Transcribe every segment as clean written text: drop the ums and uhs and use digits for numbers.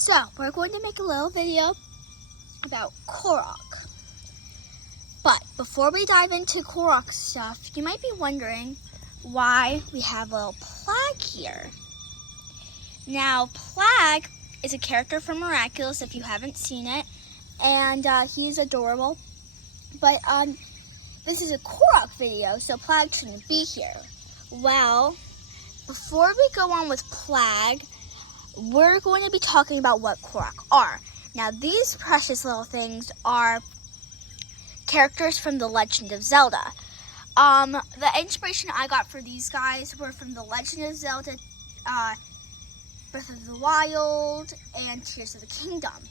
So, we're going to make a little video about Korok. But before we dive into Korok stuff, you might be wondering why we have a little Plag here. Now, Plag is a character from Miraculous if you haven't seen it, and he's adorable. But this is a Korok video, so Plag shouldn't be here. Well, before we go on with Plag, we're going to be talking about what Korok are. Now, these precious little things are characters from The Legend of Zelda. The inspiration I got for these guys were from The Legend of Zelda, Breath of the Wild, and Tears of the Kingdom.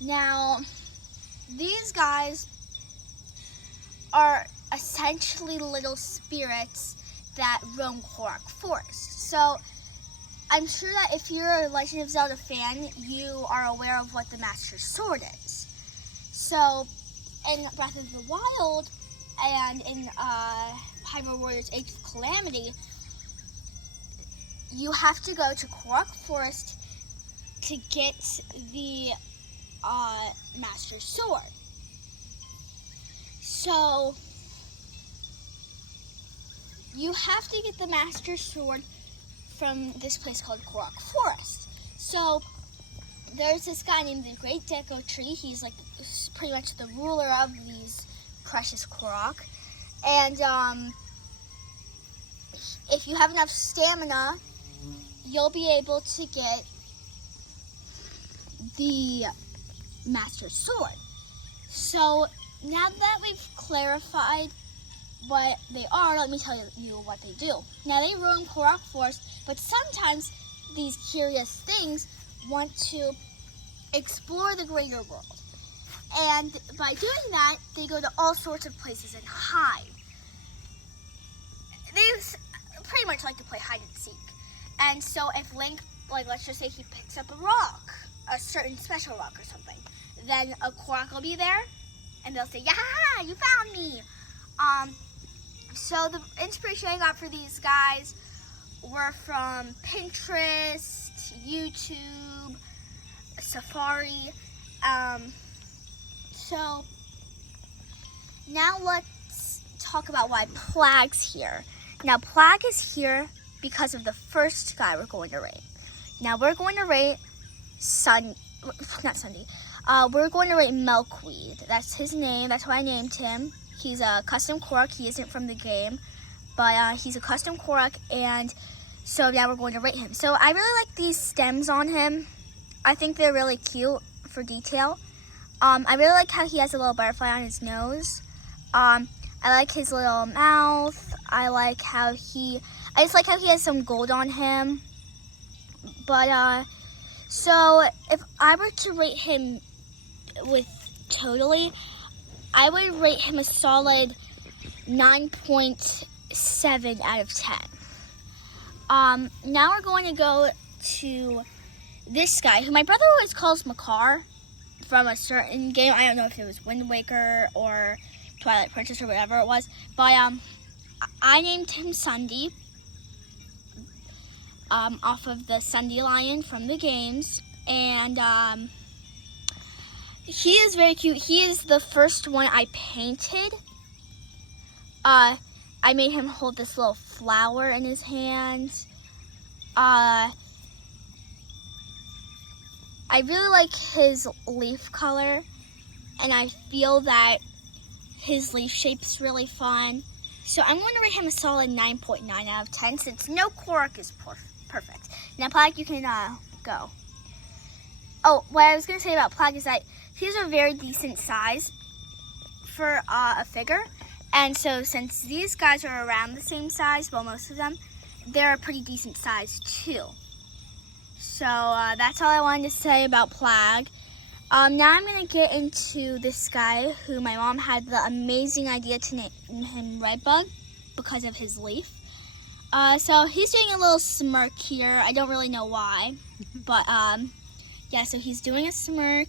Now, these guys are essentially little spirits that roam Korok Forest. So, I'm sure that if you're a Legend of Zelda fan, you are aware of what the Master Sword is. So, in Breath of the Wild and in Hyrule Warriors Age of Calamity, you have to go to Korok Forest to get the Master Sword. So, you have to get the Master Sword from this place called Korok Forest. So, there's this guy named the Great Deku Tree. He's like pretty much the ruler of these precious Korok. And if you have enough stamina, you'll be able to get the Master Sword. So, now that we've clarified what they are, let me tell you what they do. Now, they roam Korok Forest, but sometimes these curious things want to explore the greater world. And by doing that, they go to all sorts of places and hide. They pretty much like to play hide and seek. And so if Link, like let's just say he picks up a rock, a certain special rock or something, then a Korok will be there, and they'll say, "Yeah, you found me!" So the inspiration I got for these guys were from Pinterest, YouTube, Safari. So now let's talk about why Plag's here. Now, Plag is here because of the first guy we're going to rate. Now, we're going to rate we're going to rate Milkweed. That's his name. That's why I named him. He's a custom Korok. He isn't from the game, but he's a custom Korok, and so now we're going to rate him. So I really like these stems on him. I think they're really cute for detail. I really like how he has a little butterfly on his nose. I like his little mouth. I just like how he has some gold on him. But, so if I were to rate him totally, I would rate him a solid 9.7 out of 10. Now we're going to go to this guy, who my brother always calls Makar from a certain game. I don't know if it was Wind Waker or Twilight Princess or whatever it was, but I named him Sundy, off of the Sundy Lion from the games, and he is very cute. He is the first one I painted. I made him hold this little flower in his hands. I really like his leaf color, and I feel that his leaf shape's really fun. So I'm going to rate him a solid 9.9 out of 10, since no Korok is perfect. Now, Plag, you can go. Oh, what I was going to say about Plag is that he's a very decent size for a figure. And so since these guys are around the same size, well, most of them, they're a pretty decent size too. So that's all I wanted to say about Plag. Now I'm going to get into this guy who my mom had the amazing idea to name him Redbug because of his leaf. So he's doing a little smirk here. I don't really know why, but yeah, so he's doing a smirk.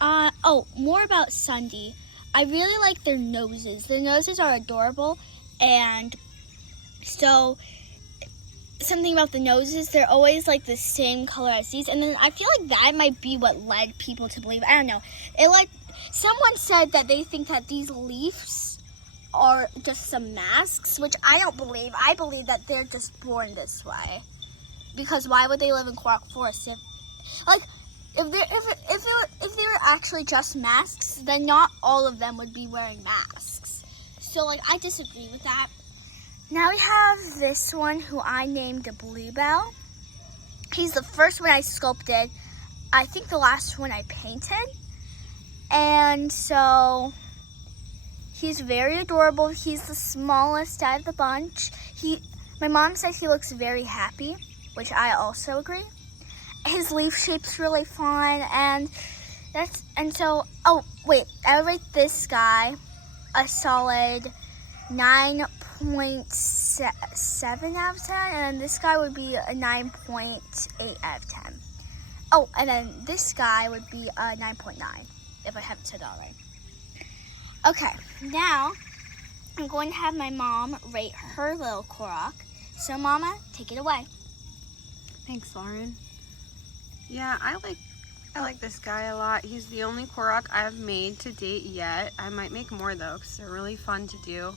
Oh, more about Sundy. I really like their noses. Their noses are adorable, and so something about the noses. They're always like the same color as these. And then I feel like that might be what led people to believe. I don't know. Someone said that they think that these leaves are just some masks, which I don't believe. I believe that they're just born this way. Because why would they live in Korok Forest if they were actually just masks, then not all of them would be wearing masks. So I disagree with that. Now we have this one who I named a Bluebell. He's the first one I sculpted. I think the last one I painted. And so he's very adorable. He's the smallest out of the bunch. My mom says he looks very happy, which I also agree. His leaf shape's really fun, I would rate this guy a solid 9.7 out of 10, and this guy would be a 9.8 out of 10. Oh, and then this guy would be a 9.9, if I haven't said that right. Okay, now I'm going to have my mom rate her little Korok. So, Mama, take it away. Thanks, Lauren. Yeah, I like this guy a lot. He's the only Korok I've made to date yet. I might make more though, because they're really fun to do.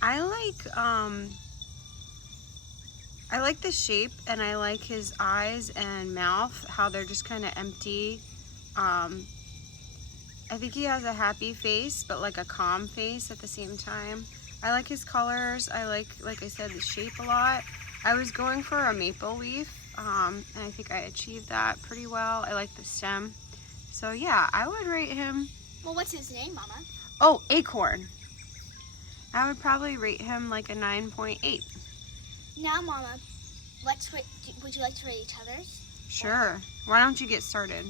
I like the shape, and I like his eyes and mouth, how they're just kind of empty. I think he has a happy face, but like a calm face at the same time. I like his colors. I like I said, the shape a lot. I was going for a maple leaf, and I think I achieved that pretty well. I like the stem. So yeah, I would rate him. Well, what's his name, Mama? Oh, Acorn. I would probably rate him like a 9.8. Now, Mama, would you like to rate each other's? Sure. Why don't you get started?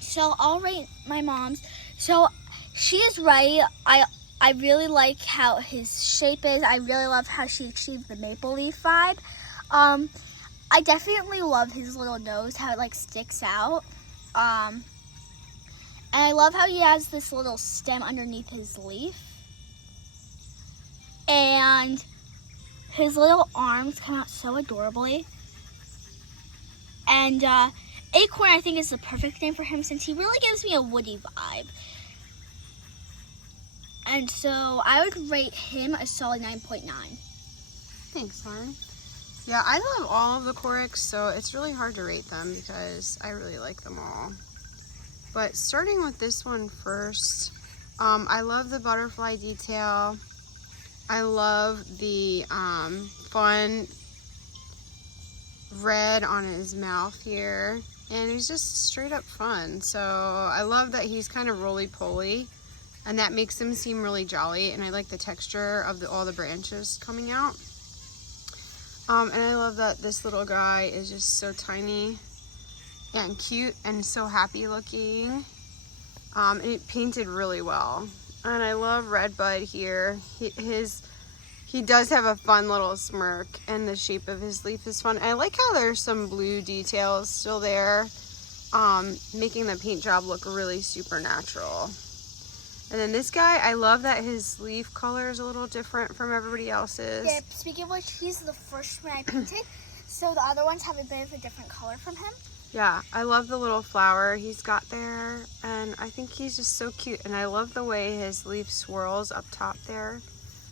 So I'll rate my mom's. So she is right. I really like how his shape is. I really love how she achieved the maple leaf vibe. I definitely love his little nose, how it sticks out. And I love how he has this little stem underneath his leaf. And his little arms come out so adorably. And Acorn, I think, is the perfect name for him, since he really gives me a woody vibe. And so I would rate him a solid 9.9. Thanks, Lauren. Yeah, I love all of the Koroks, so it's really hard to rate them because I really like them all. But starting with this one first, I love the butterfly detail. I love the fun red on his mouth here, and he's just straight up fun. So I love that he's kind of roly-poly, and that makes him seem really jolly, and I like the texture of all the branches coming out. And I love that this little guy is just so tiny and cute and so happy looking. And it painted really well. And I love Redbud here. He does have a fun little smirk, and the shape of his leaf is fun. I like how there's some blue details still there, making the paint job look really supernatural. And then this guy, I love that his leaf color is a little different from everybody else's. Yeah, speaking of which, he's the first one I painted, so the other ones have a bit of a different color from him. Yeah, I love the little flower he's got there, and I think he's just so cute. And I love the way his leaf swirls up top there.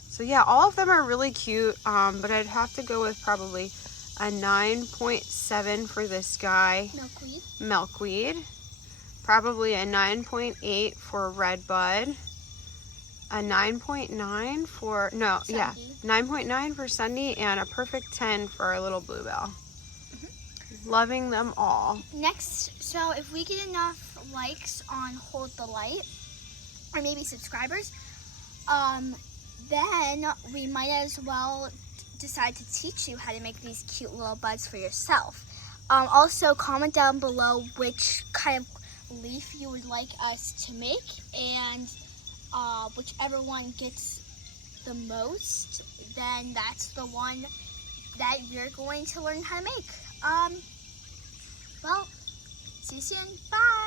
So yeah, all of them are really cute, but I'd have to go with probably a 9.7 for this guy. Milkweed. Probably a 9.8 for Redbud. A 9.9 for, no, Sunday. Yeah, 9.9 for Sunday, and a perfect 10 for our little Bluebell. Loving them all. Next, so if we get enough likes on Hold the Light, or maybe subscribers, then we might as well decide to teach you how to make these cute little buds for yourself. Also, comment down below which kind of leaf you would like us to make, and whichever one gets the most, then that's the one that you're going to learn how to make. Well, see you soon. Bye.